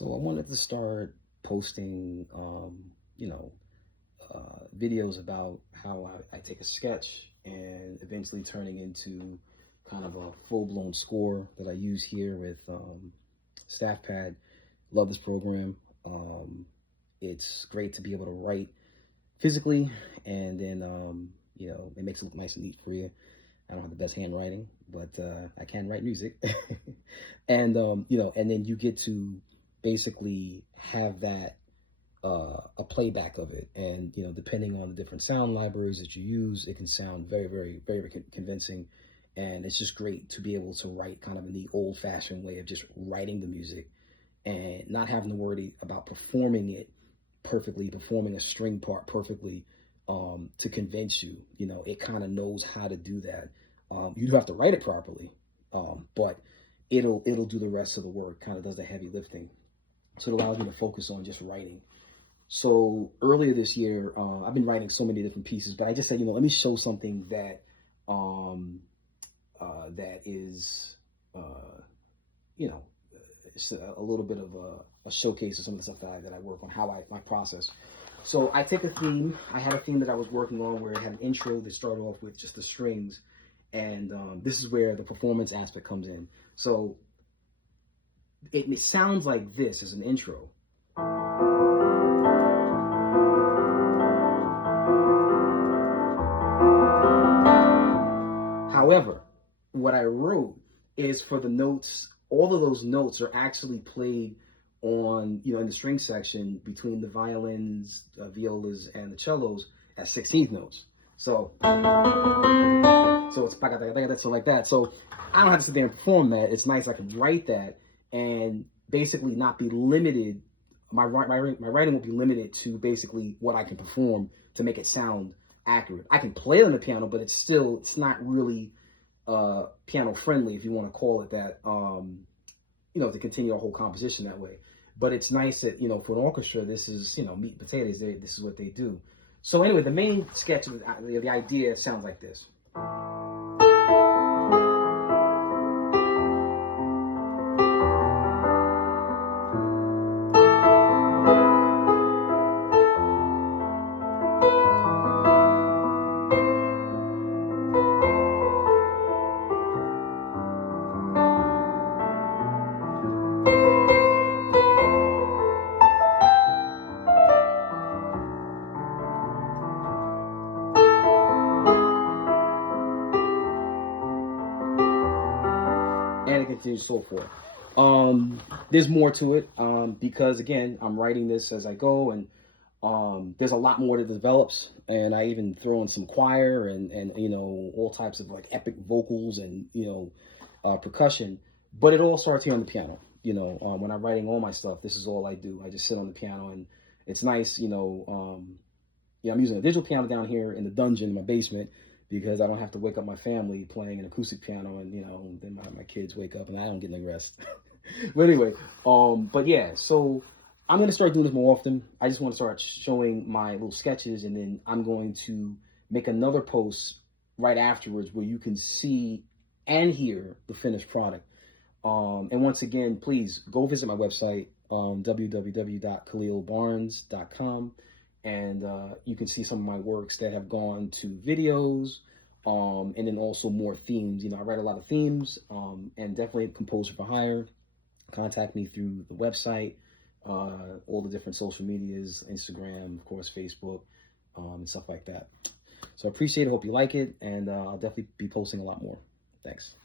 So I wanted to start posting, videos about how I take a sketch and eventually turning into kind of a full-blown score that I use here with Staff Pad. Love this program. It's great to be able to write physically, and then it makes it look nice and neat for you. I don't have the best handwriting, but I can write music, and and then you get to basically have that a playback of it, and depending on the different sound libraries that you use, it can sound very, very, very, very convincing, and it's just great to be able to write kind of in the old-fashioned way of just writing the music and not having to worry about performing it perfectly, performing a string part perfectly, to convince you. It kind of knows how to do that. You do have to write it properly, but it'll do the rest of the work. Kind of does the heavy lifting, so it allows me to focus on just writing. So earlier this year, I've been writing so many different pieces, but I just said, let me show something that that is, you know, it's a little bit of a showcase of some of the stuff that I work on, how my process. So I take a theme. I had a theme that I was working on where it had an intro that started off with just the strings, and this is where the performance aspect comes in. So it sounds like this as an intro. However, what I wrote is for the notes, all of those notes are actually played on, in the string section between the violins, violas, and the cellos at 16th notes. So it's so like that. So I don't have to sit there and perform that. It's nice I can write that and basically not be limited. My writing will be limited to basically what I can perform to make it sound accurate. I can play it on the piano, but it's not really piano friendly, if you want to call it that, to continue our whole composition that way. But it's nice that, for an orchestra, this is, meat and potatoes. This is what they do. So anyway, the main sketch of the idea sounds like this. And it continues so forth. There's more to it, because again, I'm writing this as I go, and there's a lot more that develops, and I even throw in some choir and all types of like epic vocals and percussion. But it all starts here on the piano. When I'm writing all my stuff, this is all I do. I just sit on the piano, and it's nice. I'm using a digital piano down here in the dungeon in my basement, because I don't have to wake up my family playing an acoustic piano, and then my kids wake up and I don't get any rest. But anyway, but yeah, so I'm gonna start doing this more often. I just want to start showing my little sketches, and then I'm going to make another post right afterwards where you can see and hear the finished product. And once again, please go visit my website, www.kahlilbarnes.com, and you can see some of my works that have gone to videos, and then also more themes. I write a lot of themes, and definitely a composer for hire. Contact me through the website, all the different social medias, Instagram, of course, Facebook, and stuff like that. So I appreciate it. Hope you like it, and I'll definitely be posting a lot more. Thanks.